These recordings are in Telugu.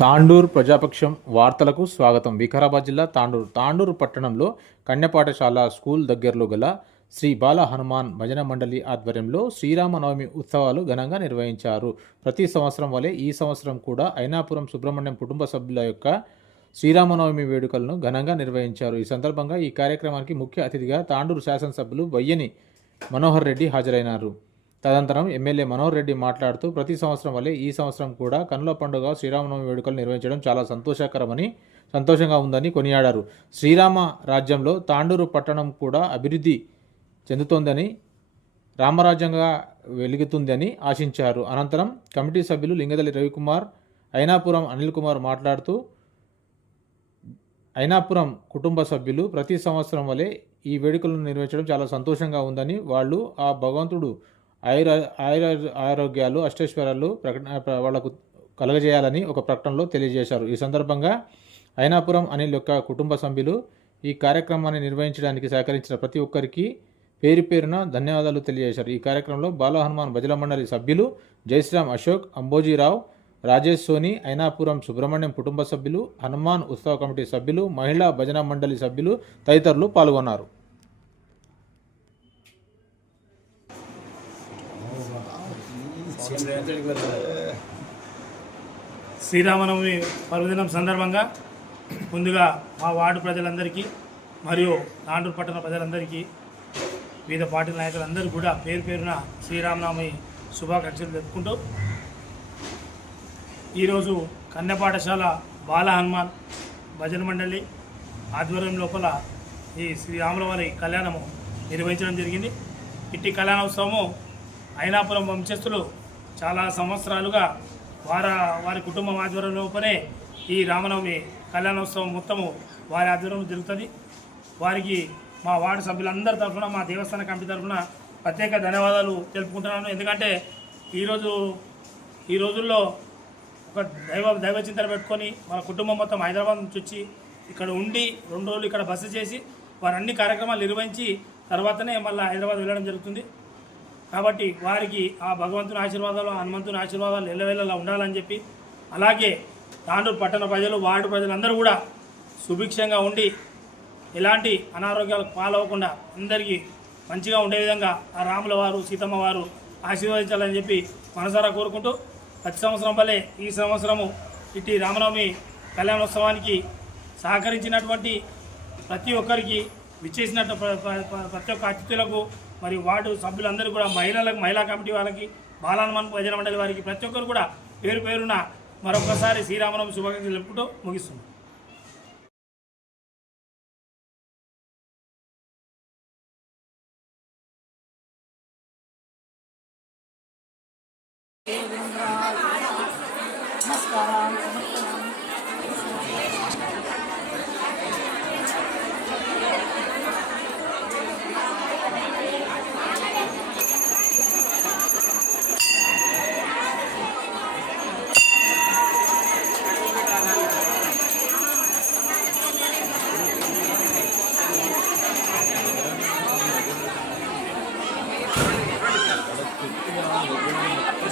తాండూరు ప్రజాపక్షం వార్తలకు స్వాగతం. వికారాబాద్ జిల్లా తాండూరు తాండూరు పట్టణంలో కన్యపాఠశాల స్కూల్ దగ్గరలో గల శ్రీ బాల హనుమాన్ భజన మండలి ఆధ్వర్యంలో శ్రీరామనవమి ఉత్సవాలు ఘనంగా నిర్వహించారు. ప్రతి సంవత్సరం వలె ఈ సంవత్సరం కూడా ఐనాపురం సుబ్రహ్మణ్యం కుటుంబ సభ్యుల యొక్క శ్రీరామనవమి వేడుకలను ఘనంగా నిర్వహించారు. ఈ సందర్భంగా ఈ కార్యక్రమానికి ముఖ్య అతిథిగా తాండూరు శాసనసభ్యులు వయ్యని మనోహర్ రెడ్డి హాజరైనారు. తదనంతరం ఎమ్మెల్యే మనోహర్ రెడ్డి మాట్లాడుతూ ప్రతి సంవత్సరం వల్లే ఈ సంవత్సరం కూడా కనుల పండుగ శ్రీరామనవమి వేడుకలు నిర్వహించడం చాలా సంతోషకరమని సంతోషంగా ఉందని కొనియాడారు. శ్రీరామ రాజ్యంలో తాండూరు పట్టణం కూడా అభివృద్ధి చెందుతోందని రామరాజ్యంగా వెలుగుతుందని ఆశించారు. అనంతరం కమిటీ సభ్యులు లింగదల్లి రవికుమార్ అయినాపురం అనిల్ కుమార్ మాట్లాడుతూ అయినాపురం కుటుంబ సభ్యులు ప్రతి సంవత్సరం వలె ఈ వేడుకలను నిర్వహించడం చాలా సంతోషంగా ఉందని వాళ్ళు ఆ భగవంతుడు ఆయుర ఆయుర ఆరోగ్యాలు అష్టేశ్వరాలు ప్రకటన వాళ్ళకు కలగజేయాలని ఒక ప్రకటనలో తెలియజేశారు. ఈ సందర్భంగా ఐనాపురం అనిల్ యొక్క కుటుంబ సభ్యులు ఈ కార్యక్రమాన్ని నిర్వహించడానికి సహకరించిన ప్రతి ఒక్కరికి పేరు పేరున ధన్యవాదాలు తెలియజేశారు. ఈ కార్యక్రమంలో బాల హనుమాన్ భజన మండలి సభ్యులు జయశ్రామ్ అశోక్ అంబోజీరావు రాజేష్ సోని ఐనాపురం సుబ్రహ్మణ్యం కుటుంబ సభ్యులు హనుమాన్ ఉత్సవ కమిటీ సభ్యులు మహిళా భజన మండలి సభ్యులు తదితరులు పాల్గొన్నారు. శ్రీరామనవమి పర్వదినం సందర్భంగా ముందుగా మా వార్డు ప్రజలందరికీ మరియు నాండూరు పట్టణ ప్రజలందరికీ వివిధ పార్టీ నాయకులందరూ కూడా పేరు పేరున శ్రీరామనవమి శుభాకాంక్షలు చెప్పుకుంటూ ఈరోజు కన్య పాఠశాల బాల హనుమాన్ భజన మండలి ఆధ్వర్యం లోపల ఈ శ్రీరాముల వారి కళ్యాణము నిర్వహించడం జరిగింది. ఇట్టి కళ్యాణోత్సవము ఐనాపురం వంశస్థులు చాలా సంవత్సరాలుగా వార వారి కుటుంబం ఆధ్వర్యంలోపనే ఈ రామనవమి కళ్యాణోత్సవం మొత్తము వారి ఆధ్వర్యంలో జరుగుతుంది. వారికి మా వార్డు సభ్యులందరి తరఫున మా దేవస్థాన కమిటీ తరఫున ప్రత్యేక ధన్యవాదాలు తెలుపుకుంటున్నాను. ఎందుకంటే ఈరోజు ఈ రోజుల్లో ఒక దైవ దైవ చింతన పెట్టుకొని వాళ్ళ కుటుంబం మొత్తం హైదరాబాద్ నుంచి వచ్చి ఇక్కడ ఉండి రెండు రోజులు ఇక్కడ బస చేసి వారు అన్ని కార్యక్రమాలు నిర్వహించి తర్వాతనే మళ్ళీ హైదరాబాద్ వెళ్ళడం జరుగుతుంది. కాబట్టి వారికి ఆ భగవంతుని ఆశీర్వాదాలు హనుమంతుని ఆశీర్వాదాలు ఎల్లవేళలా ఉండాలని చెప్పి అలాగే తాండూరు పట్టణ ప్రజలు వార్డు ప్రజలందరూ కూడా సుభిక్షంగా ఉండి ఎలాంటి అనారోగ్యాలకు పాలవకుండా అందరికీ మంచిగా ఉండే విధంగా ఆ రాముల వారు సీతమ్మ వారు ఆశీర్వదించాలని చెప్పి మనసారా కోరుకుంటూ ప్రతి సంవత్సరం వల్లే ఈ సంవత్సరము ఇట్టి రామనవమి కళ్యాణోత్సవానికి సహకరించినటువంటి ప్రతి ఒక్కరికి విచ్చేసినట్టు ప్రతి ఒక్క అతిథులకు మరి వార్డు సభ్యులందరూ కూడా మహిళలకు మహిళా కమిటీ వాళ్ళకి బాలానుమాన్ భజన మండలి వారికి ప్రతి ఒక్కరు కూడా పేరు పేరున మరొకసారి శ్రీరామనవమి శుభాకాంక్షలు తెలుపుకుంటూ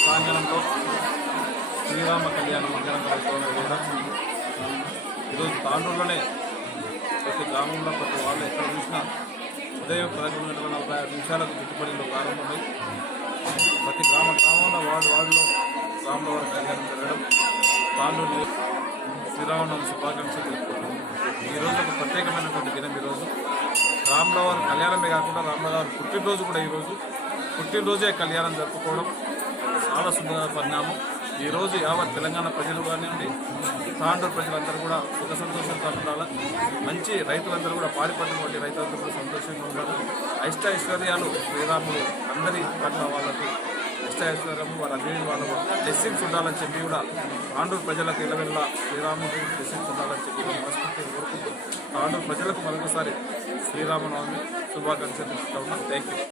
ప్రాంగణంలో శ్రీరామ కళ్యాణ మందిరం కార్యక్రమం కూడా ఈరోజు తాండూరులోనే ప్రతి గ్రామంలో ప్రతి వాళ్ళు ఎక్కడ చూసినా ఉదయం ప్రారంభమైన నలభై ఐదు నిమిషాలకు చుట్టుపడిలో ప్రారంభమై ప్రతి గ్రామ గ్రామంలో వార్డు వార్డులో గ్రామంలో వారి కళ్యాణం జరగడం తాండూరు శ్రీరామనవమి శుభాకాంక్షలు తెలుపుకుంటున్నాం ఈరోజు ఒక ప్రత్యేకమైనటువంటి దినం ఈరోజు రాముల వారి కళ్యాణమే కాకుండా రాముల వారి పుట్టినరోజు కూడా ఈరోజు పుట్టినరోజే కళ్యాణం జరుపుకోవడం చాలా సుందర పరిణామం. ఈరోజు యావత్ తెలంగాణ ప్రజలు కానివ్వండి తాండూరు ప్రజలందరూ కూడా సుఖ సంతోషంతో ఉండాలి? మంచి రైతులందరూ కూడా పాడి పండినటువంటి రైతులందరూ కూడా సంతోషంగా ఉండాలి? అష్ట ఐశ్వర్యాలు శ్రీరాములు అందరి పట్ల వాళ్ళకి అష్ట ఐశ్వర్యము వాళ్ళందరి వాళ్ళ బ్లెస్సింగ్స్ ఉండాలని చెప్పి కూడా తాండూరు ప్రజలకు ఇళ్ళవెళ్ళ శ్రీరాముడు బ్లెస్సింగ్స్ ఉండాలని చెప్పి కూడా మనస్ఫూర్తిగా కోరుకుంటూ తాండూరు ప్రజలకు మరొకసారి శ్రీరామనవమి శుభాకాంక్షలు ఇస్తా ఉన్నాం. Thank you